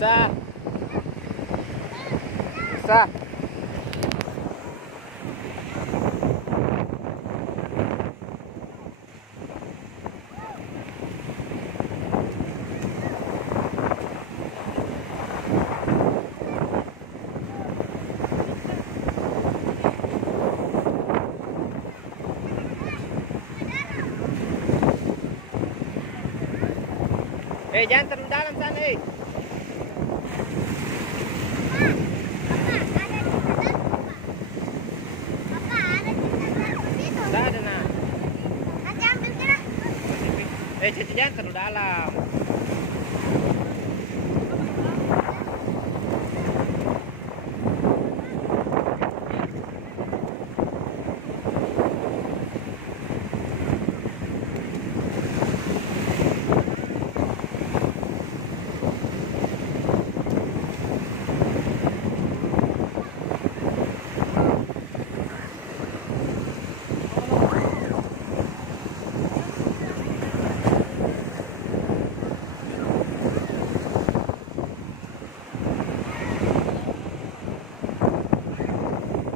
Bisa. Bisa. Jangan terlalu dalam sana, Tidak ada, nah. Nanti ambil kira. Cici jangan terlalu dalam.